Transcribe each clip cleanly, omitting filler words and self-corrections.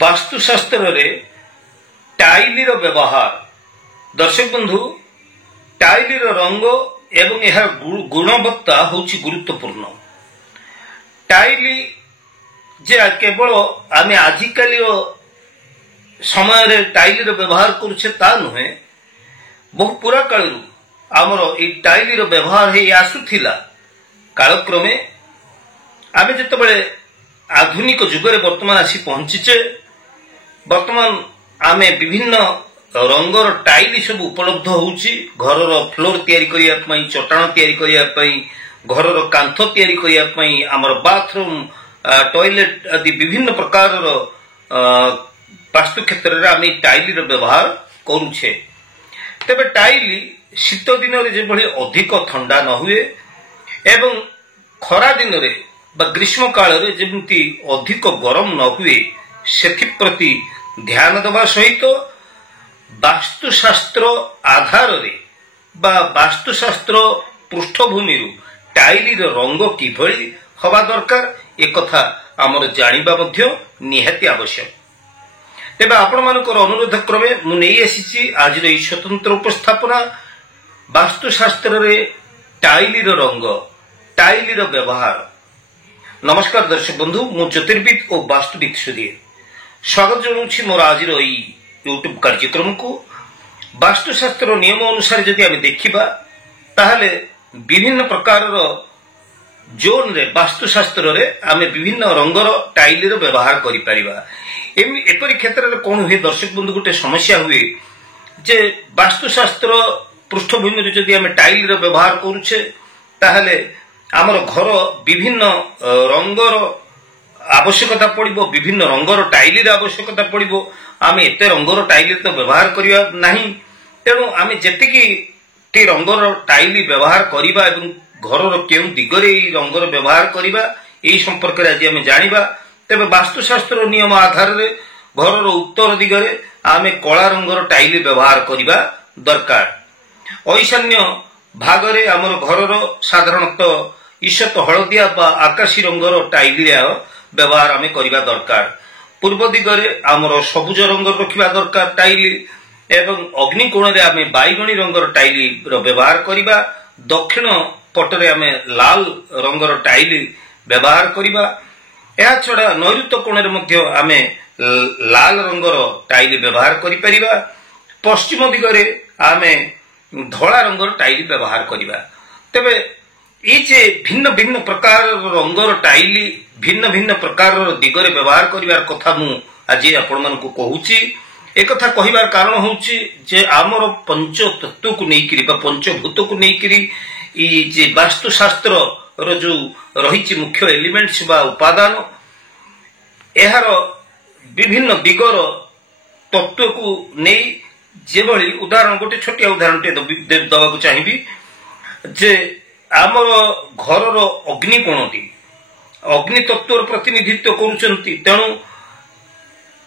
वास्तुशास्त्र रे टाइली रो व्यवहार दर्शक बंधु टाइली रो रंग एवं यह गुणवत्ता होची गुरुत्वपूर्ण। टाइली जे केवल आमे आजिकाली समय रे टाइली रो व्यवहार करूछे ता नुहे, बहु पुरा कालरू आमर ए टाइली रो व्यवहार हे आसुथिला। कालक्रमे आमे जतबेले आधुनिक जुगरे वर्तमान आसी पहुंचीचे, वर्तमान आमे विभिन्न रंगर टाइली सब उपलब्ध होउची। घरर फ्लोर तयारी करिया पई, चटाण तयारी करिया पई, घरर कांथ तयारी करिया पई, हमर बाथरूम टॉयलेट आदि विभिन्न प्रकार वास्तु क्षेत्र रे आमे टाइली रो व्यवहार करूछे। तबे टाइली शीत दिन रे जे भली अधिक ठंडा न हुए एवं खरा दिन रे बा ग्रीष्म काल रे जेमती अधिक गरम न हुए सेथि प्रति ध्यान देवा सहित वास्तुशास्त्र आधार रे बा वास्तुशास्त्र पृष्ठभूमि रु टाइली रो रंग किभली हवा दरकार एक कथा हमर जानिबा मध्य निहाती आवश्यक। तेबे आपण मानकर अनुरोध क्रमे मु नै आसीची आज रे स्वतंत्र उपस्थापना वास्तुशास्त्र रे टाइली रो रंग, टाइली रो व्यवहार। नमस्कार दर्शक बंधु, मु ज्योतिर्विद और वास्तुविद सूर्य स्वागत जनाउछि मोर आज रो ई यूट्यूब कार्यक्रम को। वास्तुशास्त्र नियम अनुसार जदि आमे देखिबा ताहले विभिन्न प्रकार रो जोन रे वास्तुशास्त्र रे आमे विभिन्न रंगर टाइली रो व्यवहार करि परिबा। एपरि क्षेत्र रे कोन हुए दर्शक बंधु गोटे समस्या हुए जे वास्तुशास्त्र पृष्ठभूमि रे जदि आमे टाइली रो व्यवहार करूछे ताहले आमर घर विभिन्न रंगर आवश्यकता पड़िबो, विभिन्न रंगर टाइली रे आवश्यकता पड़िबो। आमे एते रंगर टाइली तो व्यवहार करिया नाही, तेणु आमे जेतिकी टी रंगर टाइली व्यवहार करिबा एवं घरर केउ दिगरे ई रंगर व्यवहार करिबा एई संपर्क रे आज आमे जानिबा। तेबे वास्तुशास्त्र नियम आधार रे घरर उत्तर दिगरे आमे कला रंगर टाइली व्यवहार करिबा दरकार। ईशान्य भागरे आमर घरर साधारणतः ईषत हलदिया बा आकाशी रंगर टाइली व्यवहार आमे करिबा दरकार। पूर्व दिगरे आमर सबुज रंगर रखिबा दरकार टाइली एवं अग्नि कोण रे आमे बैगणी रंगर टाइली रो व्यवहार करिबा। दक्षिण पटरे आमे लाल रंगर टाइली व्यवहार करिबा। एहा छडा नैऋत्य कोण रे मध्य आमे लाल रंगर टाइली व्यवहार करि परिबा। पश्चिम दिगरे आमे धला रंगर टाइली व्यवहार करिबा। तबे ए जे भिन्न भिन्न प्रकार रंगर टाइली भिन्न भिन्न प्रकार दिगरे व्यवहार करिवार कथा मु आज आपण मन को कहूची। एक कथा कहिबार कारण होउची जे आमर पंच तत्व को नेकिरी बा पंचभूत को नेकिरी ई जे वास्तुशास्त्र रो जो रहिची मुख्य एलिमेंट्स बा उपादान एहार विभिन्न दिगर तत्व को नै जेभली उदाहरण गोटे छोटिया उदाहरण टे दबा को चाहिबी जे आमर घरर अग्नि कोणटी अग्नि तत्वर प्रतिनिधित्व करूचंती। तेणु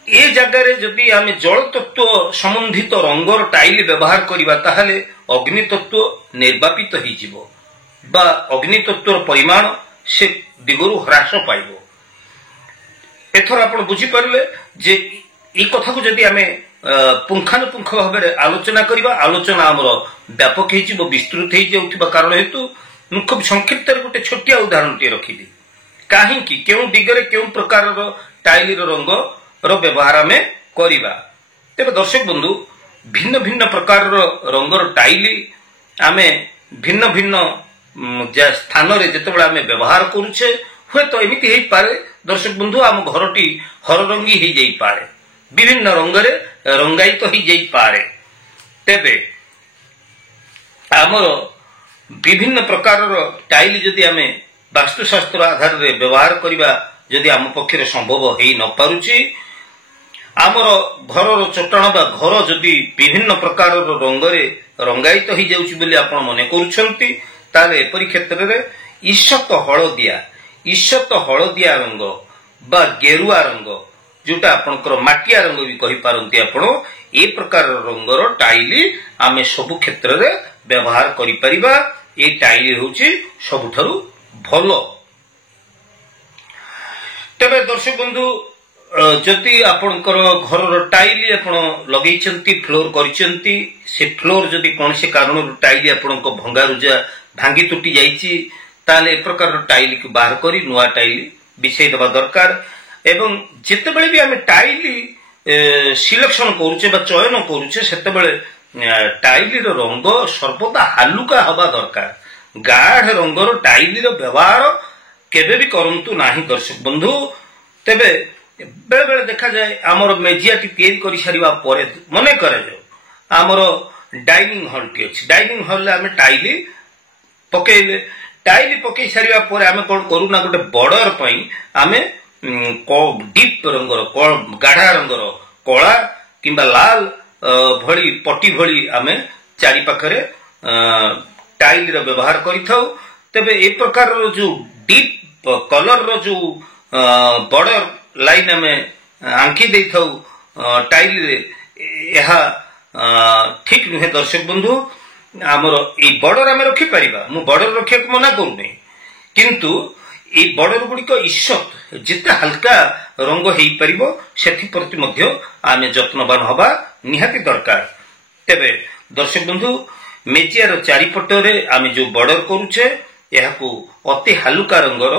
ए जगार जदि आमे जल तत्व संबंधित रंगर टाइली व्यवहार करिबा ताहले अग्नि तत्व निर्वापित हो जिवो बा अग्नि तत्वर परिमाण से दिगरु ह्रास पाइबो। एथर आपण बुझी परले जे ई कथा को जदि आमे पुंखानुपुंख भाबरे आलोचना करिबा, आलोचना हमर व्यापक हे जिवो, विस्तृत हे जाउथिबा कारण हेतु मु खूब संक्षिप्त रे गोटे छोटिया उदाहरण टे रखिदी काहे कि केउ दिगरे केउ प्रकार रो टाइली रो रंग रो व्यवहार आमे करिबा। तेबे दर्शक बंधु भिन्न भिन्न प्रकार रो रंगर टाइली आमे भिन्न भिन्न स्थान रे जतबेला आमे व्यवहार करूछे हुए तो एमिति हेई पारे दर्शक बंधु आम घरटी हररंगी हेई जाई पारे, विभिन्न रंगरे रंगायित हेई जाई पारे। तेबे आमर विभिन्न प्रकार टाइली जदि आमे वास्तुशास्त्र आधार रे व्यवहार करिबा जदि आम पक्षरे संभव हेई न पारुची, आमर घरर चटाण बा घर जदि विभिन्न प्रकार रंगरे रंगायित हेई जाउची बोली आपण मने करूछंती ताले एपरि क्षेत्र रे ईषत हलदिया रंग बा गेरुआ रंग जोटा आपनकर माटिया रंग भी कहि पारंती आपण ए प्रकार रंगर टाइली आमे सब क्षेत्र रे व्यवहार करि परिबा। ए टाइली होची सबुठारु भलो। तेबे दर्शक बंधु जदि आपणकर घर टाइल आपण लगे फ्लोर कर फ्लोर जदि कौन से कारण टाइल आपण भंगा रुजा भांगी तुटी जाइए प्रकार टाइल को बाहर कर नुआ टाइल बिछाई देवा दरकार एवं जिते बड़े भी आम टाइल सिलेक्शन करुचे चयन करुचे से टाइल रंग सर्वदा हालुका हवा दरकार गाढ़ रंगर टाइल व्यवहार केबे भी करंतु नाही दर्शक बंधु तेबे बेले बेले देखा जाए आमर मेजियाटी तैयारी कर सारिबा परे मने करे जाओ आमर डाइनिंग हॉल टी अछि डाइनिंग हॉल रे आमे टाइल पकई सारिबा परे आमे कोन करू ना गोटे बॉर्डर पई आमे डीप रंगर गाढ़ा रंगर कला किंबा लाल भली पट्टी भली आमे चारि पाखरे टाइल रो व्यवहार करिथाउ तेबे ए प्रकार रो जो डीप कलर रो जो बॉर्डर लाइन आमे आंकी दे टाइल रे यहा ठीक नुहे दर्शक बंधु आमर ए बॉर्डर आमे रखी परिबा मु बॉर्डर रखिया को मना करूनी किंतु ए बॉर्डर गुड़िक ईश्वत जिते हल्का रंग हेई परिबो सेथि प्रति मध्य आमे जत्नवान हवा निहाती दरकार तेबे दर्शक बंधु मेजियार चारिपटरे आमे जो बॉर्डर करूचे यहाकू अति हालुका रंगर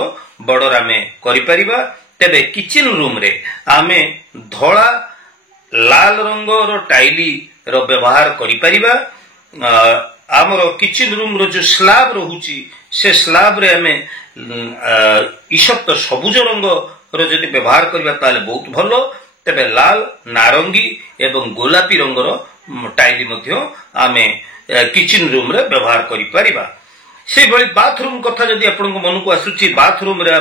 बॉर्डर आमे करि परिबा तेबे किचन रूम रे आमे धोला लाल रंगर टाइली रो व्यवहार करि परिबा आमर किचन रूम रो जो स्लैब रहुची से स्लैब रे आमे ईशत सबुज रंग रो जदि व्यवहार करबा ताले बहुत भलो तेबे लाल नारंगी एवं गोलापी रंगर टाइली मध्य आमे किचन रूम रे व्यवहार करि परिबा से भली बाथरूम कथा जदि आपन को मन को आसुची बाथरूम रे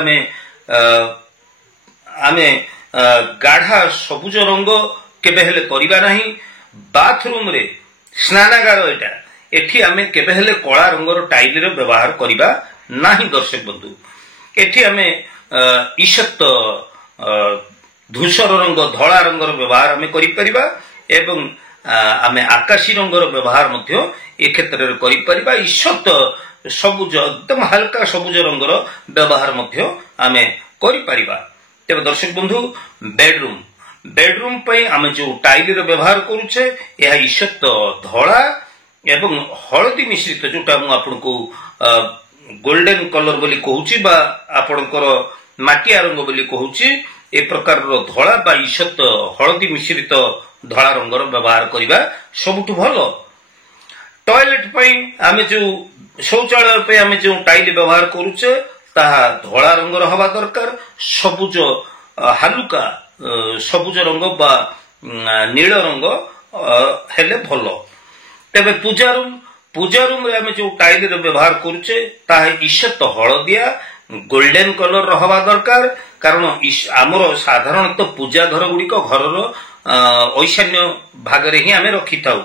आमे गाढ़ा सबुज रंग केबे हेले करिबा नाही बाथरूम रे स्नानागार एटा एठी आमे केबे हेले कला रंगर टाइल रे व्यवहार करिबा नाही दर्शक बंधु एठी आमे ईशत धूसर रंग धला रंगर व्यवहार आमे करि परिबा एवं आमे आकाशी रंगर व्यवहार मध्य ए क्षेत्र रे करि परिबा ईशत सबुज एकदम हल्का सबुज रंगर व्यवहार मध्य आमे करि परिबा तेबे दर्शक बंधु बेडरूम पई आमे जो टाइल रे व्यवहार करूचे यह ईशत धला एवं हळदी मिश्रित जोटा मु आपनको गोल्डन कलर बोली कहूची बा आपणकर माटिया रंग बोली कहूची ए प्रकार रो धला बा ईशत हळदी मिश्रित धला रंगर व्यवहार करिबा सबुठु भलो टॉयलेट पई आमे जो शौचालय पे आमे जो टाइल व्यवहार करूचे ताहा धला रंगर हवा दरकार सबुज हालुका सबुज रंग बा नील रंग हेले भलो तेबे पूजा रूम रे आमे जो टाइल रे व्यवहार करूचे ताहा ईशत हळदिया गोल्डन कलर हवा दरकार कारण आमर साधारणतः पूजा घर गुड़िक घर ऐशान्य भाग रे ही आमे रखी थाउ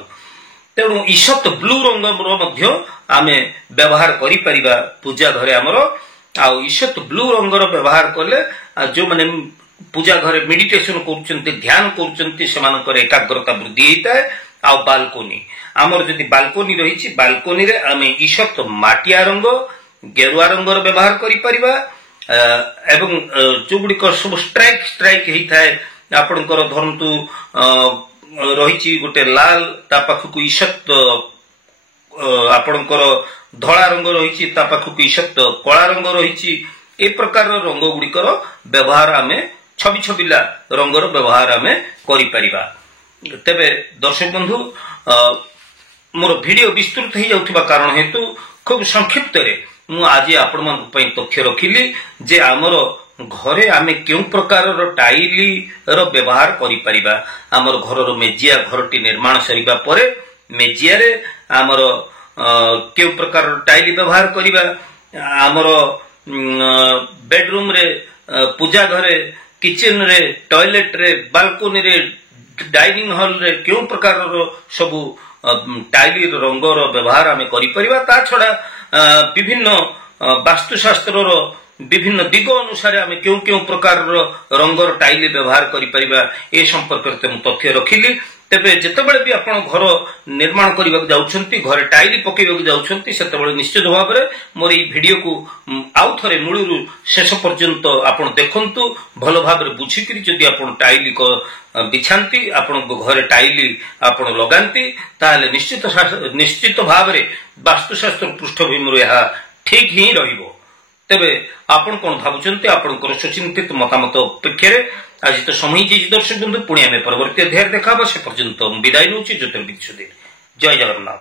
तेणु ईशत ब्लू रंग मध्य आमे व्यवहार करि परिबा पूजा घरे आमर आ ईशत ब्लू रंगर व्यवहार कले जो माने पूजा घरे मेडिटेशन करूचंती ध्यान करूचंती सेमानकर एकाग्रता वृद्धि हेता आ बालकोनी आमर जदि बालकोनी रहिछि बालकोनी रे आमे ईशत माटिया रंग गेरुआ रंगर व्यवहार करि परिबा एवं जो गुड़िक सब स्ट्राइक हेइथाय आपणकर धरंतु रहिछि गोटे लाल ता पाखकु ईशत आपणकर धला रंग रहिछि ता पाखकु ईशत कला रंग रहिछि ए प्रकार रंग गुड़िकर व्यवहार आमे छवि छबिला रंगर व्यवहार आमे करि परिबा तेबे दर्शक बंधु मोर वीडियो विस्तृत हो जाउथिबा कारण हेतु खूब संक्षिप्त रे मु आज आपण मन पई तथ्य रखिली जे हमर घरे आमे केउ प्रकार रो टाइली रो व्यवहार करि परिबा हमर घर रो मेजिया घरटी निर्माण सरिबा परे मेजिया रे हमर केउ प्रकार रो टाइली व्यवहार करिबा हमर बेडरूम रे पूजा घरे किचन रे टॉयलेट रे बालकोनी रे डाइनिंग हॉल रे केउ प्रकार रो सबु टाइली रंगर व्यवहार आमे करि परिबा ता छडा विभिन्न वास्तुशास्त्र रो विभिन्न दिग अनुसार आमे केउ केउ प्रकार रो रंगर टाइली व्यवहार करि परिबा ए संपर्क रे मु तथ्य रखिली ତେବେ ଯେତେବେଳେ ବି ଆପଣ ଘର ନିର୍ମାଣ କରିବାକୁ ଯାଉଛନ୍ତି, ଘରେ ଟାଇଲ ପକେଇବାକୁ ଯାଉଛନ୍ତି, ସେତେବେଳେ ନିଶ୍ଚିତ ଭାବରେ ମୋର ଏହି ଭିଡିଓକୁ ଆଉ ଥରେ ମୂଳରୁ ଶେଷ ପର୍ଯ୍ୟନ୍ତ ଆପଣ ଦେଖନ୍ତୁ। ଭଲ ଭାବରେ ବୁଝିକିରି ଯଦି ଆପଣ ଟାଇଲ ବିଛାନ୍ତି, ଆପଣଙ୍କ ଘରେ ଟାଇଲ ଆପଣ ଲଗାନ୍ତି, ତାହେଲେ ନିଶ୍ଚିତ ଭାବରେ ବାସ୍ତୁଶାସ୍ତ୍ର ପୃଷ୍ଠଭୂମିରୁ ଏହା ଠିକ ହିଁ ରହିବ। ତେବେ ଆପଣ କଣ ଭାବୁଛନ୍ତି? ଆପଣଙ୍କର ସୁଚିନ୍ତିତ ମତାମତ ଅପେକ୍ଷାରେ ଆଜି ତ ସମୟ ହେଇଯାଇଛି ଦର୍ଶକ ବନ୍ଧୁ। ପୁଣି ଆମେ ପରବର୍ତ୍ତୀ ଅଧ୍ୟାୟରେ ଦେଖା ହେବା। ସେ ପର୍ଯ୍ୟନ୍ତ ବିଦାୟ ନେଉଛି ଜ୍ୟୋତିର୍ବିଦ ସୁଧୀର। ଜୟ ଜଗନ୍ନାଥ।